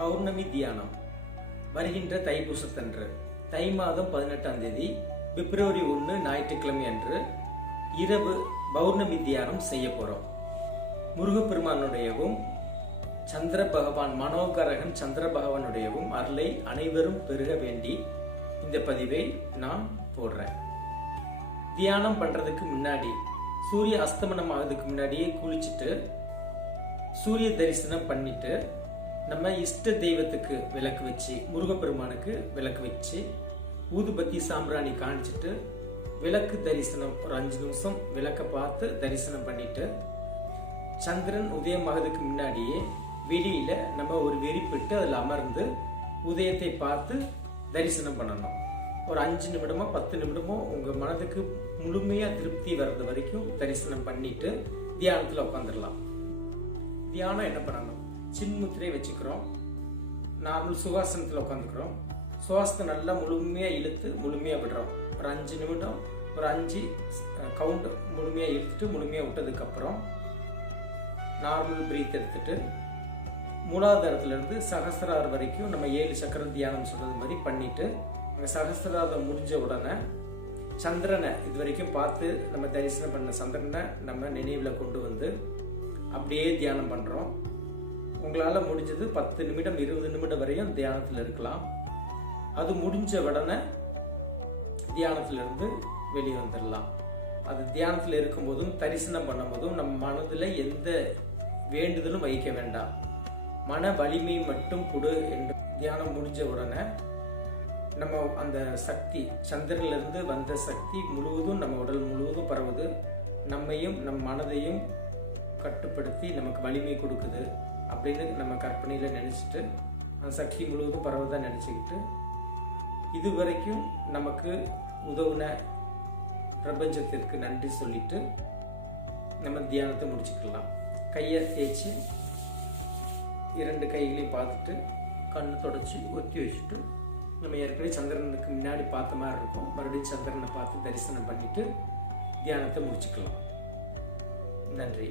பௌர்ணமி தியானம் வருகின்ற தைப்பூசத்தன்று தை மாதம் 18ஆம் தேதி பிப்ரவரி 1 ஞாயிற்றுக்கிழமை அன்று இரவு பௌர்ணமி தியானம் செய்ய போறோம். முருகப்பெருமானுடையவும் சந்திர பகவான் மனோகரகன் சந்திர பகவானுடையவும் அருளை அனைவரும் பெருக வேண்டி இந்த பதிவை நான் போடுறேன். தியானம் பண்றதுக்கு முன்னாடி சூரிய அஸ்தமனம் ஆகிறதுக்கு முன்னாடியே குளிச்சுட்டு சூரிய தரிசனம் பண்ணிட்டு நம்ம இஷ்ட தெய்வத்துக்கு விளக்கு வச்சு முருகப்பெருமானுக்கு விளக்கு வச்சு ஊதுபத்தி சாம்பிராணி காணிச்சிட்டு விளக்கு தரிசனம் ஒரு 5 நிமிஷம் விளக்க பார்த்து தரிசனம் பண்ணிட்டு சந்திரன் உதயமாகிறதுக்கு முன்னாடியே வெளியில நம்ம ஒரு வெறிப்பிட்டு அதில் அமர்ந்து உதயத்தை பார்த்து தரிசனம் பண்ணணும். ஒரு 5 நிமிடமோ 10 நிமிடமோ உங்க மனதுக்கு முழுமையா திருப்தி வர்றது வரைக்கும் தரிசனம் பண்ணிட்டு தியானத்துல உட்காந்துடலாம். தியானம் என்ன பண்ணணும்? சின்முத்திரை வச்சுக்கிறோம். நார்மல் சுகாசனத்தில் உட்காந்துக்கிறோம். சுவாசத்தை நல்லா முழுமையா இழுத்து முழுமையா விடுறோம். ஒரு 5 நிமிடம் ஒரு 5 கவுண்ட் முழுமையா இழுத்துட்டு முழுமையா விட்டதுக்கு அப்புறம் நார்மல் பிரீத் எடுத்துட்டு மூலாதாரத்துல இருந்து சகஸ்ராரம் வரைக்கும் நம்ம 7 சக்கரம் தியானம் சொல்றது மாதிரி பண்ணிட்டு சகஸ்ராரம் முடிஞ்ச உடனே சந்திரனை இது வரைக்கும் பார்த்து நம்ம தரிசனம் பண்ண சந்திரனை நம்ம நினைவுல கொண்டு வந்து அப்படியே தியானம் பண்றோம். உங்களால முடிஞ்சது 10 நிமிடம் 20 நிமிடம் வரையும் தியானத்துல இருக்கலாம். அது முடிஞ்ச உடனே தியானத்துல இருந்து வெளியே வந்துடலாம். அது தியானத்துல இருக்கும் போதும் தரிசனம் பண்ணும் போதும் நம்ம மனதுல எந்த வேண்டுதலும் வைக்க வேண்டாம். மன வலிமை மட்டும் கொடு என்று தியானம் முடிஞ்ச உடனே நம்ம அந்த சக்தி சந்திரன்ல இருந்து வந்த சக்தி முழுவதும் நம்ம உடல் முழுவதும் பரவுது. நம்மையும் நம் மனதையும் கட்டுப்படுத்தி நமக்கு வலிமை கொடுக்குது அப்படின்னு நம்ம கற்பனையில நினைச்சிட்டு அந்த சக்தி முழுவதும் பரவதா நினைச்சுக்கிட்டு இதுவரைக்கும் நமக்கு உதவுன பிரபஞ்சத்திற்கு நன்றி சொல்லிட்டு நம்ம தியானத்தை முடிச்சுக்கலாம். கையை தேய்ச்சி 2 கைகளையும் பார்த்துட்டு கண்ணு தொடச்சி ஒத்தி வச்சுட்டு நம்ம ஏற்கனவே சந்திரனுக்கு முன்னாடி பார்த்த மாதிரி இருக்கும். மறுபடியும் சந்திரனை பார்த்து தரிசனம் பண்ணிட்டு தியானத்தை முடிச்சுக்கலாம். நன்றி.